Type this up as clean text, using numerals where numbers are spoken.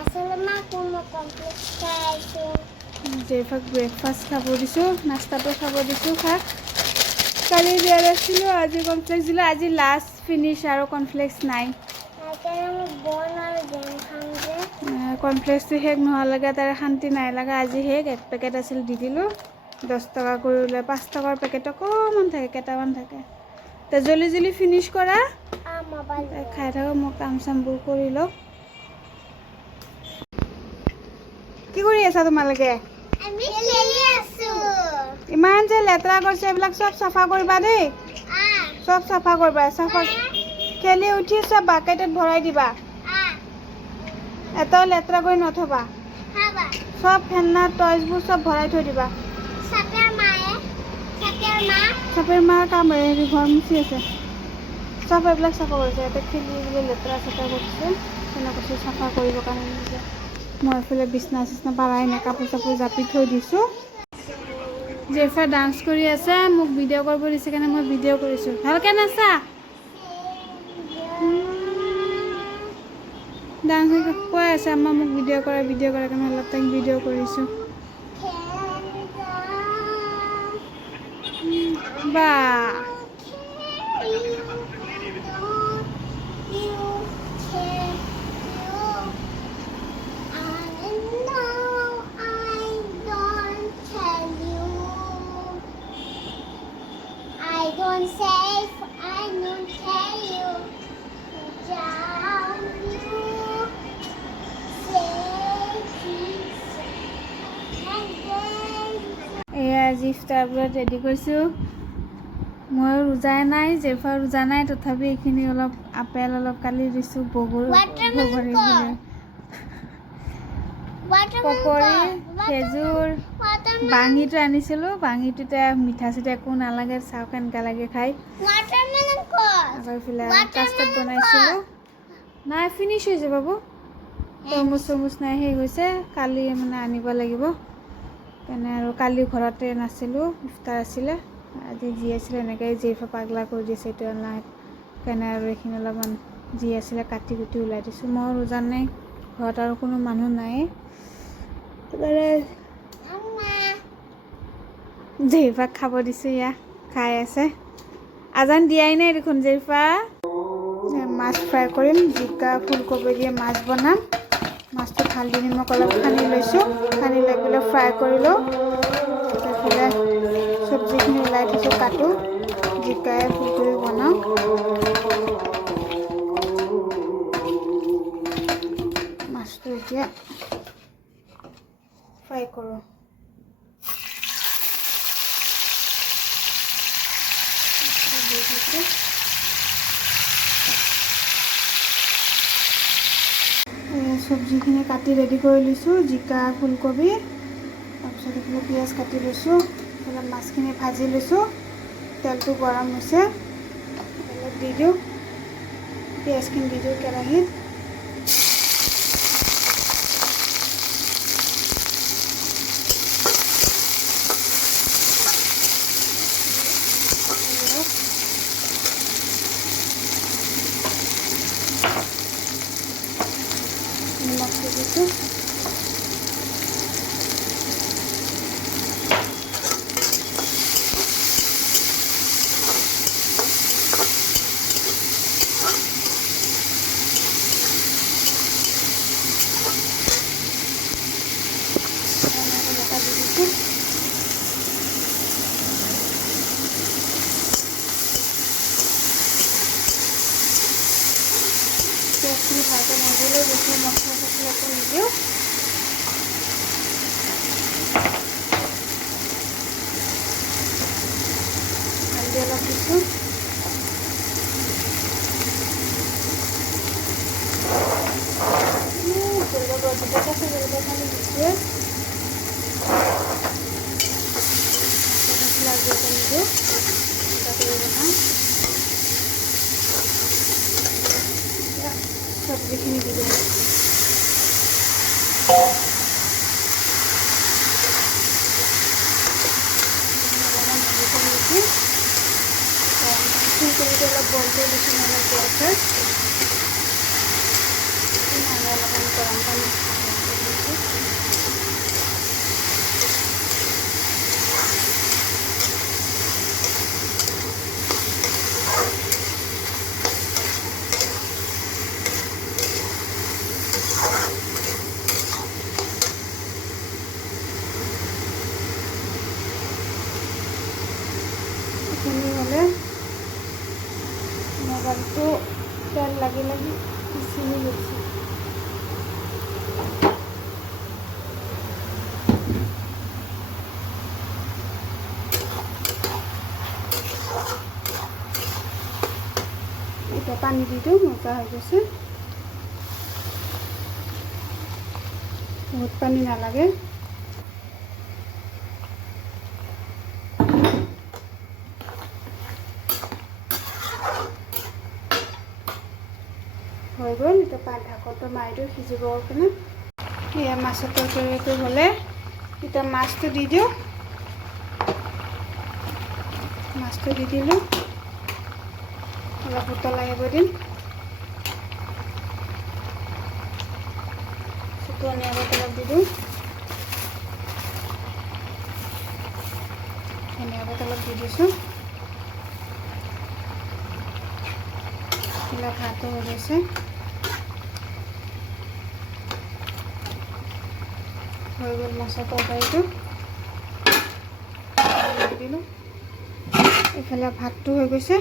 আসলে মা কোনো কমপ্লেক্স খাইছো জেফাক ব্রেকফাষ্ট খাব দিছোঁ নাস্তাটো খাব দিছোঁ খাক কালি দিয়া নাছিলোঁ আজি কনফ্লেক্স দিলোঁ আজি লাষ্ট ফিনিছ আৰু কনফ্লেক্স নাই কনফ্লেক্সটো শেষ নোহোৱালৈকে তাৰ শান্তি নাই লগা আজি শেষ এক পেকেট আছিল দি দিলোঁ 10 টকা কৰি ওলাই 5 টকাৰ পেকেট অকণমান থাকে কেইটামান থাকে তে জলদি জলদি ফিনিছ কৰা খাই থাকক মই কাম চামবোৰ কৰি লওক কি কৰি আছা তোমালোকে আমি খেলি আছো ইমান যে লেতেৰা কৰিছে এইবিলাক চব চাফা কৰিবা দেই চব চাফা কৰিবা চাফা খেলি উঠি চব বাকেটত ভৰাই দিবা এটাও লেতেৰা কৰি নথবা সব খেলনা টয়জবোৰ চব ভৰাই থৈ দিবা চাপেৰ মাৰ কাম হেৰি ঘৰ মুচি আছে চব এইবিলাক চাফা কৰিছে ইয়াতে খেলি লেতেৰা চেতেৰা কৰিছে তেনেকৈ চাফা কৰিবৰ কাৰণে নিজে মই এইফালে বিছনা চিছনা পাৰাই নাই কাপোৰ চাপোৰ জাপি থৈ দিছোঁ জেফা ডান্স কৰি আছে মোক ভিডিঅ' কৰিব দিছে কাৰণে মই ভিডিঅ' কৰিছোঁ ভালকৈ নাচা ডান্স কৈ আছে আমাৰ মোক ভিডিঅ' কৰে কাৰণে অলপ টাইম ভিডিঅ' কৰিছোঁ বা Don't say I don't tell you. Down you say peace and then এয়া আজি ইফতাৰবোৰত ৰেডি কৰিছোঁ মই ৰোজা নাই জেফা ৰোজা নাই তথাপি এইখিনি অলপ আপেল অলপ কালি দিছোঁ বগৰী পকৰী খেজুৰ বাঙিটো আনিছিলোঁ বাঙিটোতে মিঠা চিঠা একো নালাগে চাওঁ কেনেকুৱা লাগে খাই আকৌ এইফালে কাষ্টাৰ্ড বনাইছিলোঁ নাই ফিনিছ হৈছে বাবু তৰমুজ চৰমুজ নাই শেষ হৈছে কালি মানে আনিব লাগিব তেনে আৰু কালি ঘৰতে নাছিলোঁ ইফতাৰ আছিলে আজি যি আছিলে এনেকৈ জেফা পাগলা কৰি দিছে এইটো নাই কেনে আৰু এইখিনি অলপমান যি আছিলে কাটি কুটি ওলাই দিছোঁ মই ৰোজা নাই ঘৰত আৰু কোনো মানুহ নাই জেফাক খাব দিছোঁ ইয়া খাই আছে আজান দিয়াই নাই দেখোন জেফা মাছ ফ্ৰাই কৰিম জিকা ফুলকবি দিয়ে মাছ বনাম মাছটো হালধি নিমখ অলপ সানি লৈছোঁ সানি লৈ পেলাই ফ্ৰাই কৰিলোঁ এইফালে চব্জিখিনি ওলাই থৈছোঁ কাটো জিকাই ফুলকবি বনাওঁ মাছটো এতিয়া ফ্ৰাই কৰোঁ চব্জিখিনি কাটি ৰেডি কৰি লৈছোঁ জিকা ফুলকবি তাৰপিছত এইফালে পিঁয়াজ কাটি লৈছোঁ এইফালে মাছখিনি ভাজি লৈছোঁ তেলটো গৰম হৈছে অলপ দি দিওঁ পিঁয়াজখিনি দি দিওঁ কেৰাহীত নিমখ দি দিছোঁ পিঁয়াজখিনি ভালকৈ ভাজিলৈ বেছি মছলা চছলা একো নিদিওঁ হালধি অলপ দিছোঁ খালি দিছোঁ নিদিওঁ বনাম চব্জিখিনি দি দিওঁ ফুলকবিটো অলপ বইল কৰি দিছোঁ নহ'লে গেছ হয় অলপমান গৰম পানী ফুলি গৈছে। এতিয়া পানী দি দিওঁ, মজা হৈ গৈছে। বহুত পানী নালাগে। হৈ গ'ল। এতিয়া ঢাকনটো মাৰি দিওঁ সিজিবৰ কাৰণে। এয়া মাছৰ তৰকাৰীটো হ'লে এতিয়া মাছটো দি দিওঁ। মাছটো দি দিলোঁ, অলপ উতল আহিব দিম। ধনিয়া পাত অলপ দি দিওঁ, ধনিয়া পাত অলপ দি দিছোঁ। এইবিলাক ভাতো হৈ গৈছে। হৈ গ'ল মাছৰ তৰকাৰীটো দি দিলোঁ। এইফালে ভাতটো হৈ গৈছে।